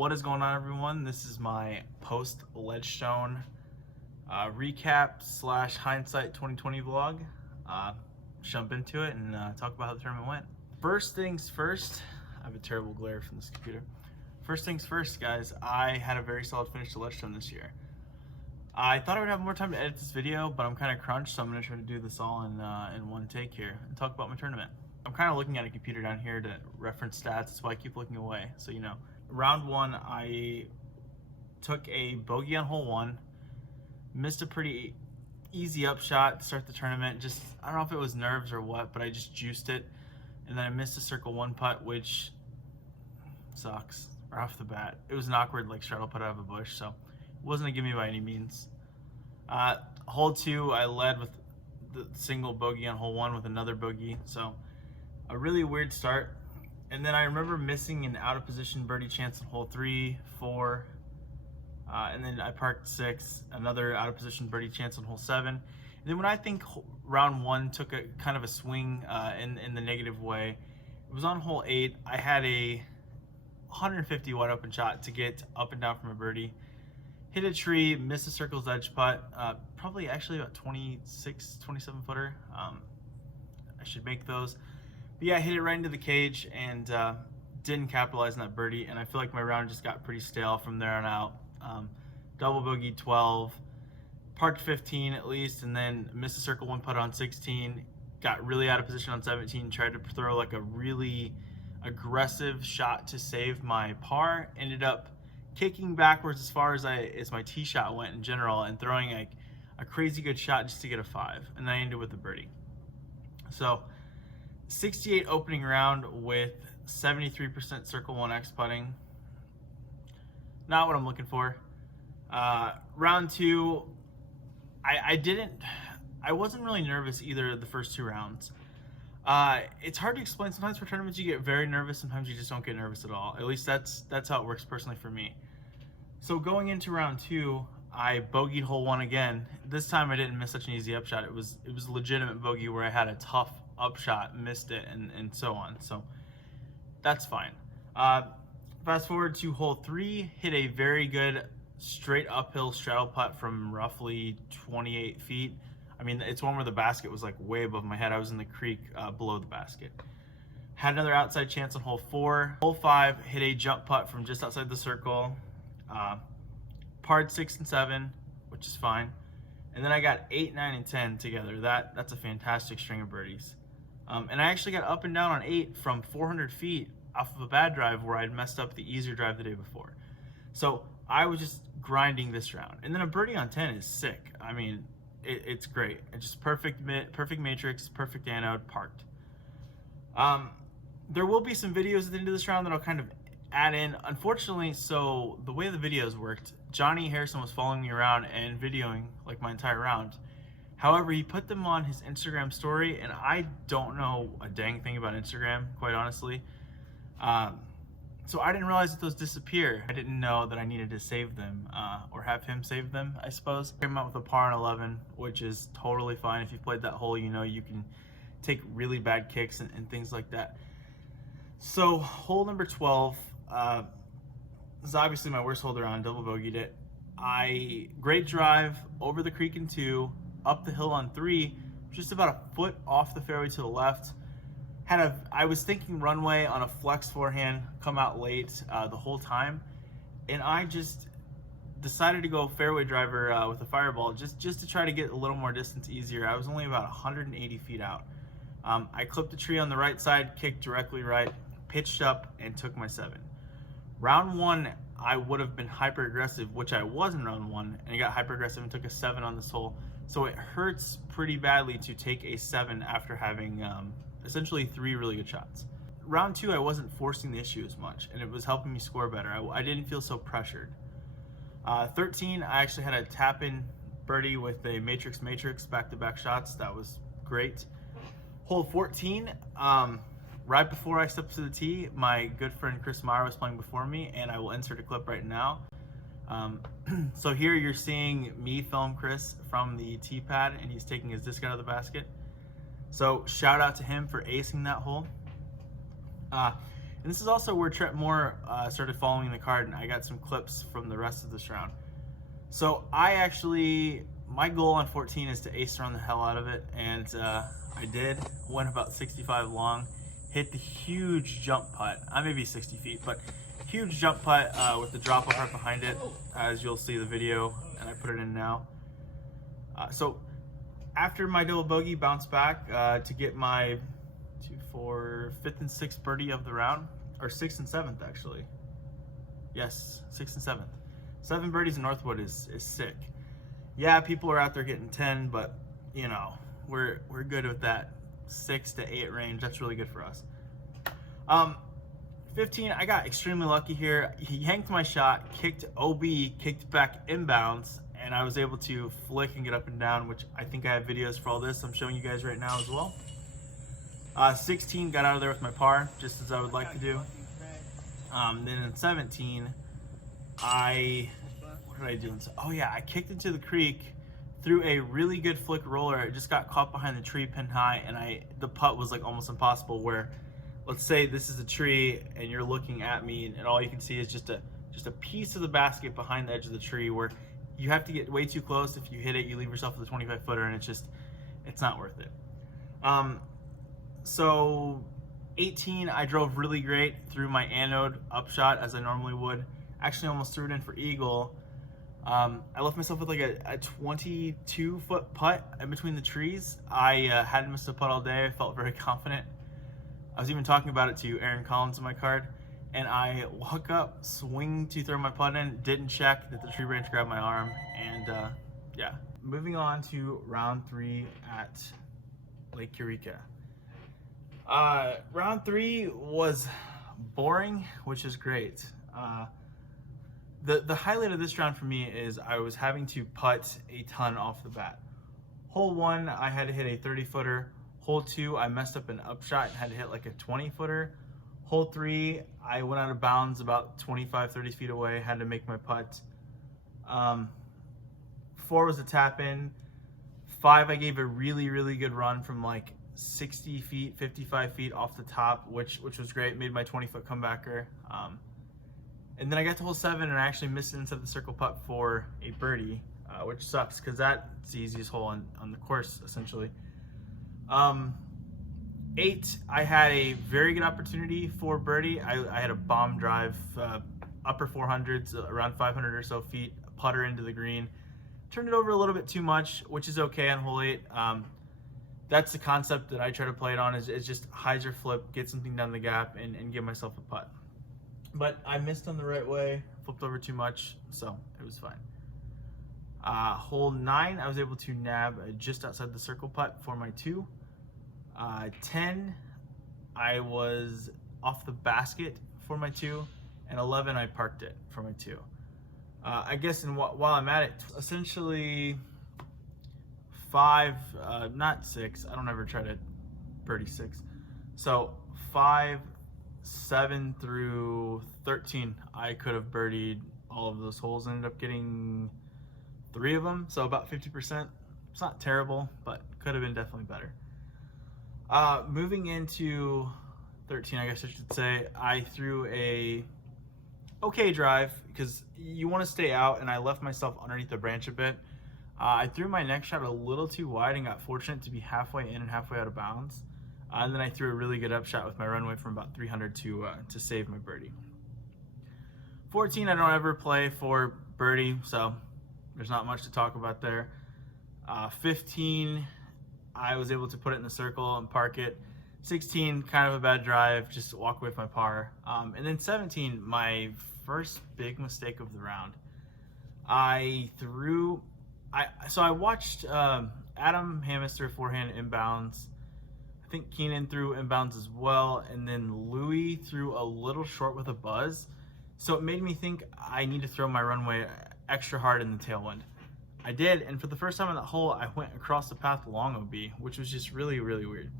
What is going on, everyone? This is my post Ledgestone recap / hindsight 2020 vlog. Jump into it and talk about how the tournament went. First things first, I have a terrible glare from this computer. First things first, guys, I had a very solid finish to Ledgestone this year. I thought I would have more time to edit this video, but I'm kind of crunched, so I'm going to try to do this all in one take here and talk about my tournament. I'm kind of looking at a computer down here to reference stats, that's why I keep looking away, so you know. Round one, I took a bogey on hole one, missed a pretty easy upshot to start the tournament. Just, I don't know if it was nerves or what, but I just juiced it. And then I missed a circle one putt, which sucks right off the bat. It was an awkward like straddle putt out of a bush, so it wasn't a gimme by any means. Hole two, I led with the single bogey on hole one with another bogey, so a really weird start. And then I remember missing an out of position birdie chance on hole 3, 4, and then I parked 6, another out of position birdie chance on hole 7. And then when I think round one took a kind of a swing in the negative way, it was on hole 8. I had a 150 wide open shot to get up and down from a birdie. Hit a tree, missed a circle's edge putt, probably actually about 26, 27 footer. I should make those. But yeah, I hit it right into the cage and didn't capitalize on that birdie, and I feel like my round just got pretty stale from there on out. Double bogey 12, parked 15 at least, and then missed a circle one putt on 16, got really out of position on 17, tried to throw like a really aggressive shot to save my par, ended up kicking backwards as far as my tee shot went in general, and throwing like a crazy good shot just to get a 5, and then I ended with a birdie. So 68 opening round with 73% circle 1X putting. Not what I'm looking for. Round two, I wasn't really nervous either of the first 2 rounds. It's hard to explain. Sometimes for tournaments you get very nervous, sometimes you just don't get nervous at all. At least that's how it works personally for me. So going into round 2, I bogeyed hole 1 again. This time I didn't miss such an easy upshot. It was a legitimate bogey where I had a tough upshot, missed it, and so on. So that's fine. Fast forward to hole 3, hit a very good straight uphill straddle putt from roughly 28 feet. I mean, it's one where the basket was like way above my head. I was in the creek below the basket. Had another outside chance on hole 4. Hole 5, hit a jump putt from just outside the circle. Parred 6 and 7, which is fine. And then I got 8, 9, and 10 together. That's a fantastic string of birdies. And I actually got up and down on 8 from 400 feet off of a bad drive where I'd messed up the easier drive the day before. So I was just grinding this round. And then a birdie on 10 is sick. I mean, it's great. It's just perfect matrix, perfect anode, parked. There will be some videos at the end of this round that I'll kind of add in. Unfortunately, so the way the videos worked, Johnny Harrison was following me around and videoing like my entire round. However, he put them on his Instagram story, and I don't know a dang thing about Instagram, quite honestly. So I didn't realize that those disappear. I didn't know that I needed to save them, or have him save them, I suppose. I came out with a par on 11, which is totally fine. If you've played that hole, you know you can take really bad kicks and things like that. So hole number 12, this is obviously my worst hole around, double bogeyed it. Great drive, over the creek in 2, up the hill on 3, just about a foot off the fairway to the left. I was thinking runway on a flex forehand, come out late the whole time, and I just decided to go fairway driver with a fireball just to try to get a little more distance easier. I was only about 180 feet out. I clipped the tree on the right side, kicked directly right, pitched up, and took my 7. Round 1, I would have been hyper aggressive, which I was in round 1, and I got hyper aggressive and took a 7 on this hole. So it hurts pretty badly to take a 7 after having essentially 3 really good shots. Round 2, I wasn't forcing the issue as much, and it was helping me score better. I didn't feel so pressured. 13, I actually had a tap-in birdie with a matrix back-to-back shots. That was great. Hole 14, right before I stepped to the tee, my good friend Chris Meyer was playing before me, and I will insert a clip right now. So here you're seeing me film Chris from the tee pad, and he's taking his disc out of the basket. So shout out to him for acing that hole. And this is also where Trent Moore started following the card, and I got some clips from the rest of this round. So my goal on 14 is to ace around the hell out of it, and I did. Went about 65 long, hit the huge jump putt. I may be 60 feet, but huge jump putt with the drop off right behind it, as you'll see the video, and I put it in now. So after my double bogey, bounced back to get my 2, 4, 5th and 6th birdie of the round, or 6th and 7th actually. Yes, 6th and 7th. 7 birdies in Northwood is sick. Yeah, people are out there getting 10, but you know, we're good with that 6 to 8 range. That's really good for us. 15, I got extremely lucky here. He yanked my shot, kicked OB, kicked back inbounds, and I was able to flick and get up and down, which I think I have videos for all this. I'm showing you guys right now as well. 16, got out of there with my par, just as I would like to do. Then in 17, what did I do? Oh yeah, I kicked into the creek, threw a really good flick roller. It just got caught behind the tree pin high, and the putt was like almost impossible. Where, let's say this is a tree and you're looking at me, and all you can see is just a piece of the basket behind the edge of the tree, where you have to get way too close. If you hit it, you leave yourself with a 25 footer, and it's not worth it. So 18, I drove really great through my anode upshot as I normally would. Actually almost threw it in for eagle. I left myself with like a 22-foot putt in between the trees. I hadn't missed a putt all day. I felt very confident. I was even talking about it to Aaron Collins in my card, and I walk up, swing to throw my putt in, didn't check that the tree branch grabbed my arm, and yeah. Moving on to round 3 at Lake Eureka. Round 3 was boring, which is great. The highlight of this round for me is I was having to putt a ton off the bat. Hole 1, I had to hit a 30-footer. Hole 2, I messed up an upshot and had to hit like a 20-footer. Hole 3, I went out of bounds about 25, 30 feet away, had to make my putt. 4 was a tap in. 5, I gave a really, really good run from like 60 feet, 55 feet off the top, which was great, made my 20-foot comebacker. And then I got to hole 7 and I actually missed it inside the circle putt for a birdie, which sucks because that's the easiest hole on the course, essentially. 8, I had a very good opportunity for birdie. I had a bomb drive, upper 400s, around 500 or so feet, putter into the green. Turned it over a little bit too much, which is okay on hole 8. That's the concept that I try to play it on, is just hyzer flip, get something down the gap, and give myself a putt. But I missed on the right way, flipped over too much, so it was fine. Hole 9, I was able to nab just outside the circle putt for my 2. 10, I was off the basket for my 2, and 11, I parked it for my 2. I guess while I'm at it, essentially 5, not 6, I don't ever try to birdie 6. So 5, 7 through 13, I could have birdied all of those holes. Ended up getting 3 of them, so about 50%. It's not terrible, but could have been definitely better. Moving into 13, I guess I should say, I threw a okay drive because you want to stay out, and I left myself underneath the branch a bit. I threw my next shot a little too wide and got fortunate to be halfway in and halfway out of bounds. And then I threw a really good upshot with my runway from about 300 to save my birdie. 14, I don't ever play for birdie, so there's not much to talk about there. 15, I was able to put it in the circle and park it. 16, kind of a bad drive, just walk away with my par. And then 17, my first big mistake of the round. So I watched Adam Hamister forehand inbounds. I think Keenan threw inbounds as well, and then Louis threw a little short with a buzz. So it made me think I need to throw my runway extra hard in the tailwind. I did, and for the first time on that hole, I went across the path long OB, which was just really, really weird.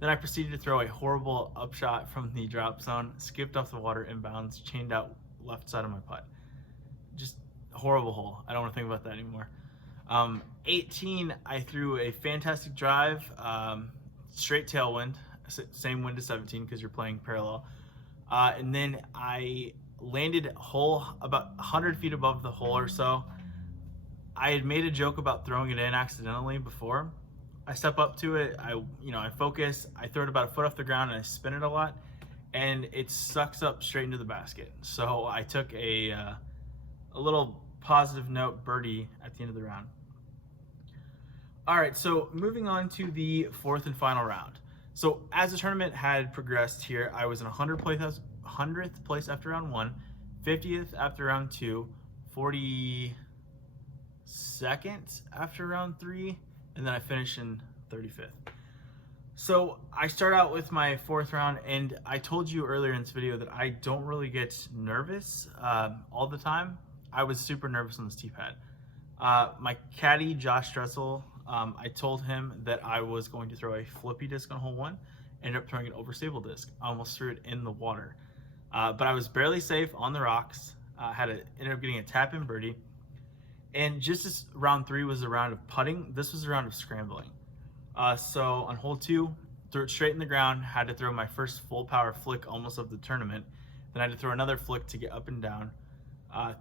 Then I proceeded to throw a horrible upshot from the drop zone, skipped off the water inbounds, chained out left side of my putt. Just a horrible hole. I don't want to think about that anymore. 18, I threw a fantastic drive, straight tailwind, same wind as 17 because you're playing parallel. And then I landed hole about 100 feet above the hole or so. I had made a joke about throwing it in accidentally before. I step up to it, I focus, I throw it about a foot off the ground and I spin it a lot, and it sucks up straight into the basket. So I took a little positive note birdie at the end of the round. All right, so moving on to the fourth and final round. So as the tournament had progressed here, I was in 100th place after round 1, 50th after round 2, 42nd after round 3, and then I finished in 35th. So I start out with my fourth round, and I told you earlier in this video that I don't really get nervous all the time. I was super nervous on this tee pad. My caddy, Josh Dressel, I told him that I was going to throw a flippy disc on hole 1, ended up throwing an overstable disc. I almost threw it in the water. But I was barely safe on the rocks, ended up getting a tap in birdie. And just as round 3 was a round of putting, this was a round of scrambling. So on hole 2, threw it straight in the ground, had to throw my first full power flick almost of the tournament. Then I had to throw another flick to get up and down.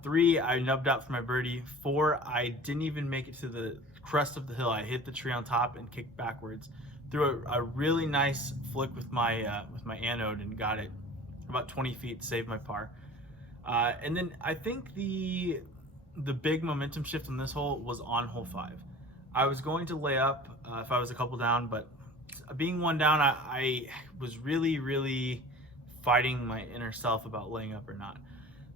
3, I nubbed out for my birdie. 4, I didn't even make it to the crest of the hill. I hit the tree on top and kicked backwards. Threw a really nice flick with my anode and got it about 20 feet, saved my par. And then I think the big momentum shift on this hole was on hole 5. I was going to lay up if I was a couple down, but being one down, I was really fighting my inner self about laying up or not.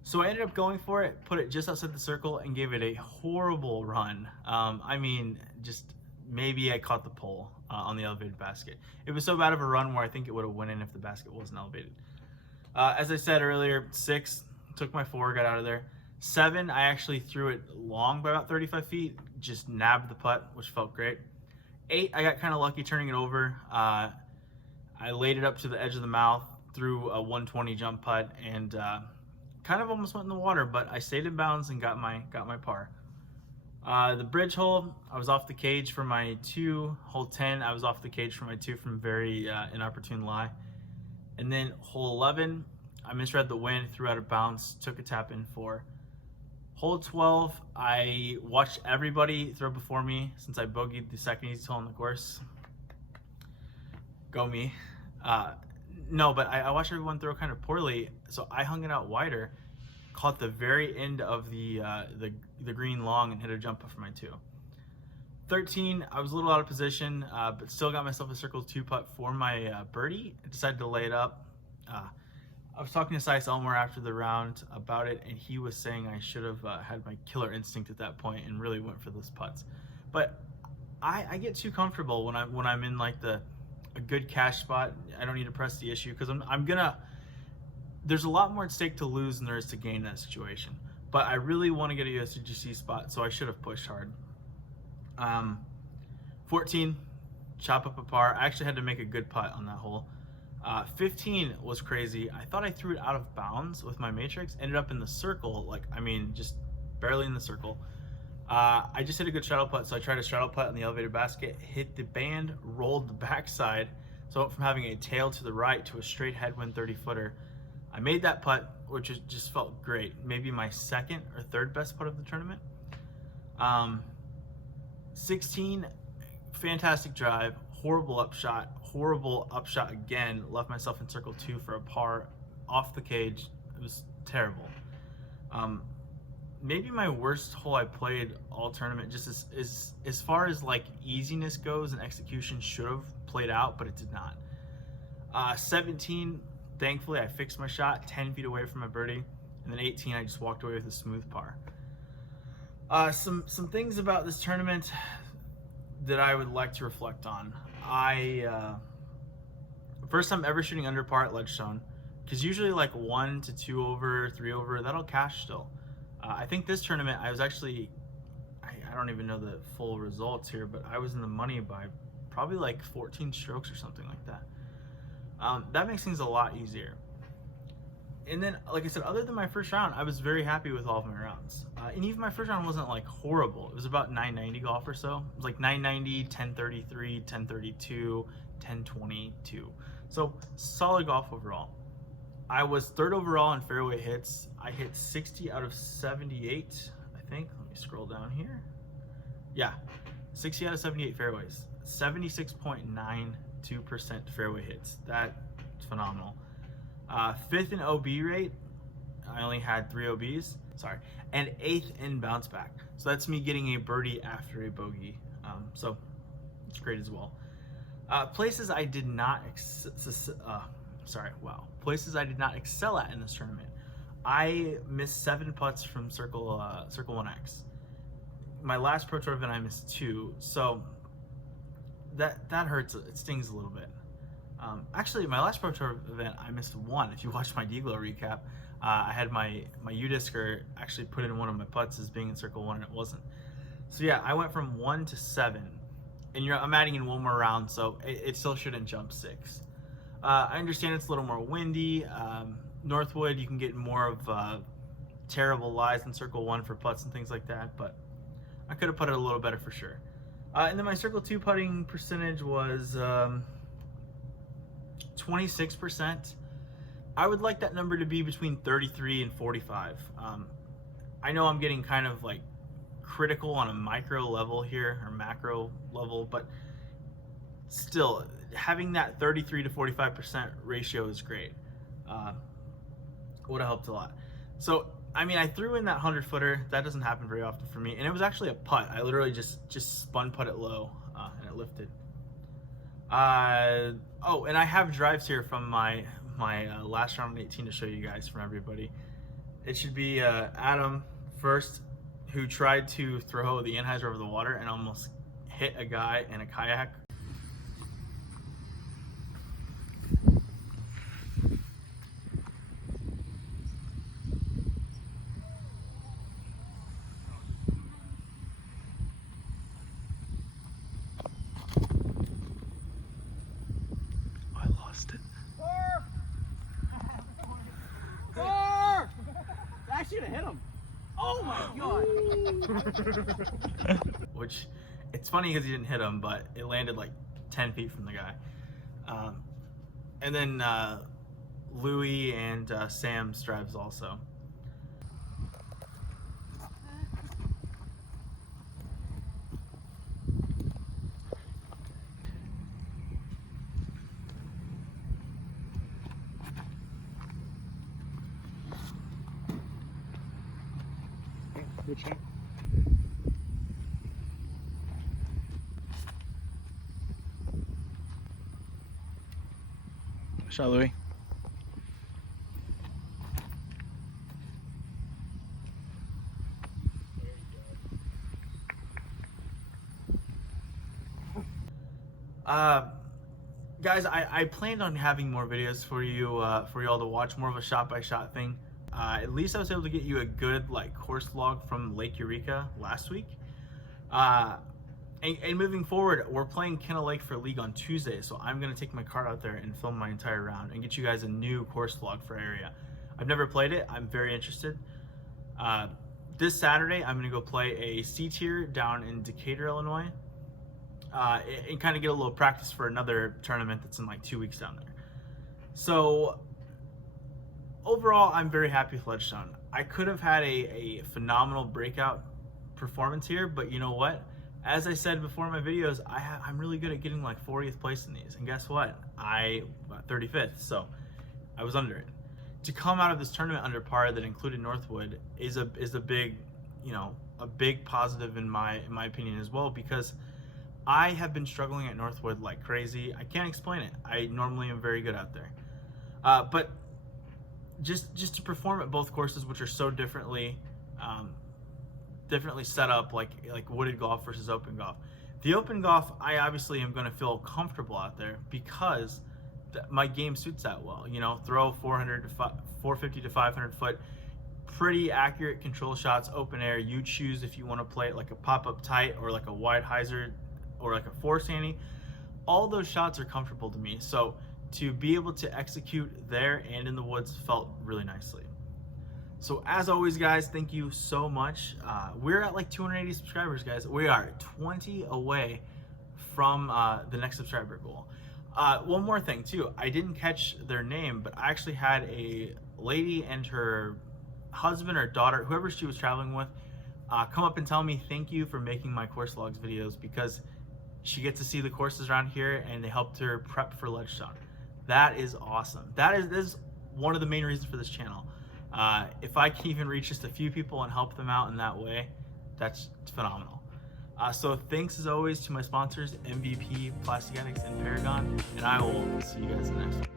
So I ended up going for it, put it just outside the circle, and gave it a horrible run. I mean, just maybe I caught the pole on the elevated basket. It was so bad of a run where I think it would have went in if the basket wasn't elevated. As I said earlier, 6, took my 4, got out of there. 7, I actually threw it long by about 35 feet, just nabbed the putt, which felt great. 8, I got kind of lucky turning it over. I laid it up to the edge of the mouth, threw a 120 jump putt, and kind of almost went in the water, but I stayed in bounds and got my par. The bridge hole, I was off the cage for my 2. Hole 10, I was off the cage for my 2 from very inopportune lie. And then hole 11, I misread the wind, threw out of bounds, took a tap in 4. Hole 12, I watched everybody throw before me since I bogeyed the second easy hole on the course. Go me. No, but I watched everyone throw kind of poorly, so I hung it out wider, caught the very end of the green long and hit a jump putt for my 2. 13, I was a little out of position, but still got myself a circle 2 putt for my birdie. I decided to lay it up. I was talking to Cy Elmore after the round about it, and he was saying I should have had my killer instinct at that point and really went for those putts. But I get too comfortable when I'm in like a good cash spot. I don't need to press the issue because there's a lot more at stake to lose than there is to gain in that situation. But I really want to get a USDGC spot, so I should have pushed hard. 14, chop up a par. I actually had to make a good putt on that hole. 15 was crazy. I thought I threw it out of bounds with my matrix. Ended up in the circle, just barely in the circle. I just hit a good straddle putt, so I tried a straddle putt on the elevated basket, hit the band, rolled the backside, so I went from having a tail to the right to a straight headwind 30-footer. I made that putt, which just felt great. Maybe my second or third best putt of the tournament. 16, fantastic drive, horrible upshot again. Left myself in circle 2 for a par off the cage. It was terrible. Maybe my worst hole I played all tournament, just as far as like easiness goes and execution should have played out, but it did not. 17, thankfully I fixed my shot 10 feet away from my birdie, and then 18 I just walked away with a smooth par. Some things about this tournament that I would like to reflect on. First time ever shooting under par at Ledgestone, because usually like 1 to 2 over, 3 over, that'll cash still. I think this tournament I was actually, I don't even know the full results here, but I was in the money by probably like 14 strokes or something like that. That makes things a lot easier. And then, like I said, other than my first round, I was very happy with all of my rounds. And even my first round wasn't like horrible. It was about 990 golf or so. It was like 990, 1033, 1032, 1022. So solid golf overall. I was third overall in fairway hits. I hit 60 out of 78, I think. Let me scroll down here. Yeah, 60 out of 78 fairways. 76.92% fairway hits. That's phenomenal. Fifth in OB rate. I only had 3 OBs. Sorry. And 8th in bounce back. So that's me getting a birdie after a bogey. So it's great as well. Places I did not places I did not excel at in this tournament. I missed 7 putts from circle 1X. My last Pro Tour event I missed 2, so that hurts. It stings a little bit. Actually, my last Pro Tour event I missed 1. If you watch my D-Glow recap, I had my U-Discer actually put in one of my putts as being in circle 1 and it wasn't. So yeah, I went from 1 to 7, and I'm adding in 1 more round, so it still shouldn't jump 6. I understand it's a little more windy. Northwood, you can get more of terrible lies in circle 1 for putts and things like that, but I could have put it a little better for sure. And then my circle 2 putting percentage was 26%. I would like that number to be between 33 and 45. I know I'm getting kind of like critical on a micro level here, or macro level, but still, having that 33 to 45% ratio is great. Would have helped a lot. So, I mean, I threw in that 100-footer. That doesn't happen very often for me, and it was actually a putt. I literally just spun putt it low, and it lifted. Oh, and I have drives here from my last round on 18 to show you guys, from everybody. It should be Adam first, who tried to throw the Anheuser over the water and almost hit a guy in a kayak. I lost it. I should have hit him. Oh my god. Which, it's funny because he didn't hit him, but it landed like 10 feet from the guy. And then Louie and Sam's drives also. Good shot. Shot, Louie. Guys, I planned on having more videos for you all to watch, more of a shot-by-shot thing. At least I was able to get you a good course log from Lake Eureka last week. And moving forward, we're playing Kenna Lake for League on Tuesday, so I'm going to take my cart out there and film my entire round and get you guys a new course log for area. I've never played it. I'm very interested. This Saturday, I'm going to go play a C-tier down in Decatur, Illinois, and kind of get a little practice for another tournament that's in 2 weeks down there. So overall, I'm very happy with Ledgestone. I could have had a phenomenal breakout performance here, but you know what? As I said before in my videos, I'm really good at getting 40th place in these, and guess what? I got 35th, so I was under it. To come out of this tournament under par that included Northwood is a big, a big positive in my opinion as well, because I have been struggling at Northwood like crazy. I can't explain it. I normally am very good out there, but just to perform at both courses, which are so differently set up, like wooded golf versus open golf. The open golf, I obviously am going to feel comfortable out there because my game suits that well. Throw 450 to 500 foot, pretty accurate control shots, open air. You choose if you want to play it like a pop-up tight or like a wide hyzer or like a force handy. All those shots are comfortable to me. So to be able to execute there and in the woods felt really nicely. So as always, guys, thank you so much. We're at 280 subscribers, guys. We are 20 away from the next subscriber goal. One more thing too, I didn't catch their name, but I actually had a lady and her husband or daughter, whoever she was traveling with, come up and tell me thank you for making my course logs videos, because she gets to see the courses around here and they helped her prep for Ledgestone. That is awesome. This is one of the main reasons for this channel. If I can even reach just a few people and help them out in that way, that's phenomenal. So thanks as always to my sponsors, MVP, Plastic Addicts, and Paragon, and I will see you guys in the next one.